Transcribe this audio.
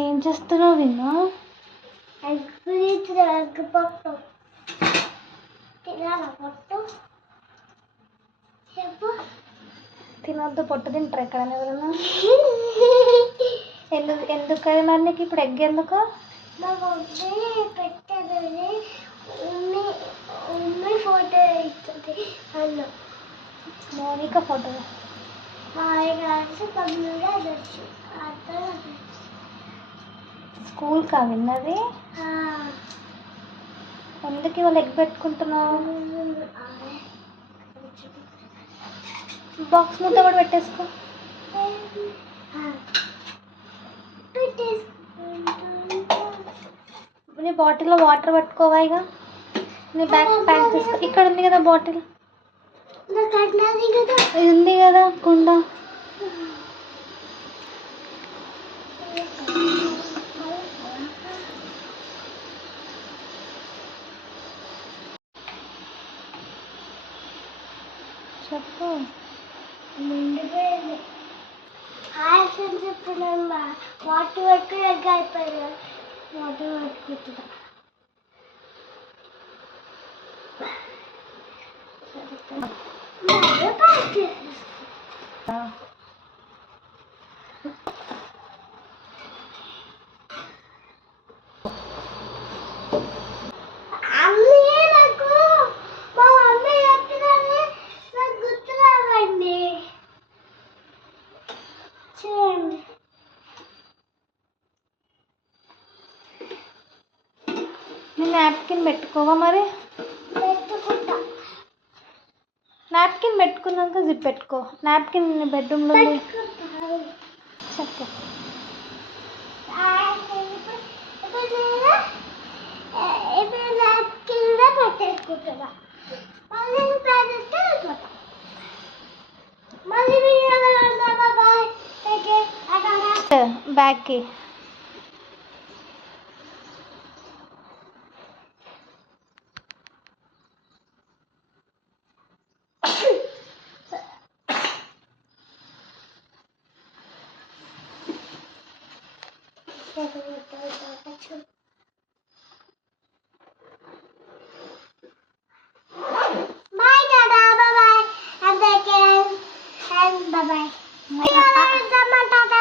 ఏం చేస్తున్నావు విన్నా? తినొద్దు, పొట్టు తింటారు ఎక్కడైనా ఎవరన్నా. ఎందుకు అది మరి నీకు ఇప్పుడు ఎగ్ ఎందుకు? ఫోటో ఇస్తుంది అన్న మౌనిక ఫోటో స్కూల్ కా విన్నది. ఎందుకు ఇవాళ ఎగ్ పెట్టుకుంటున్నావు? బాక్స్ మూత కూడా పెట్టేసుకో. నీ బాటిల్లో వాటర్ పట్టుకోవా? ఇక నీ బ్యాగ్ ప్యాక్ చేసుకో. ఇక్కడ ఉంది కదా బాటిల్, ఇది ఉంది కదా కుండ. చెప్పు. నిండిపోయింది. ఆయాసం చెప్తున్నా. వాటర్ వరకు ఎగ్గ అయిపోయింది. వాటర్ పట్టుకుంటున్నా. నేను నాప్కిన్ పెట్టుకోవా మరి? నాప్కిన్ పెట్టుకున్నాక జిప్ పెట్టుకో. నాప్కిన్ బెడ్రూమ్లో చెప్పు. బ్యాగ్కి Bye, Dada. Bye bye. And bye bye. Bye bye.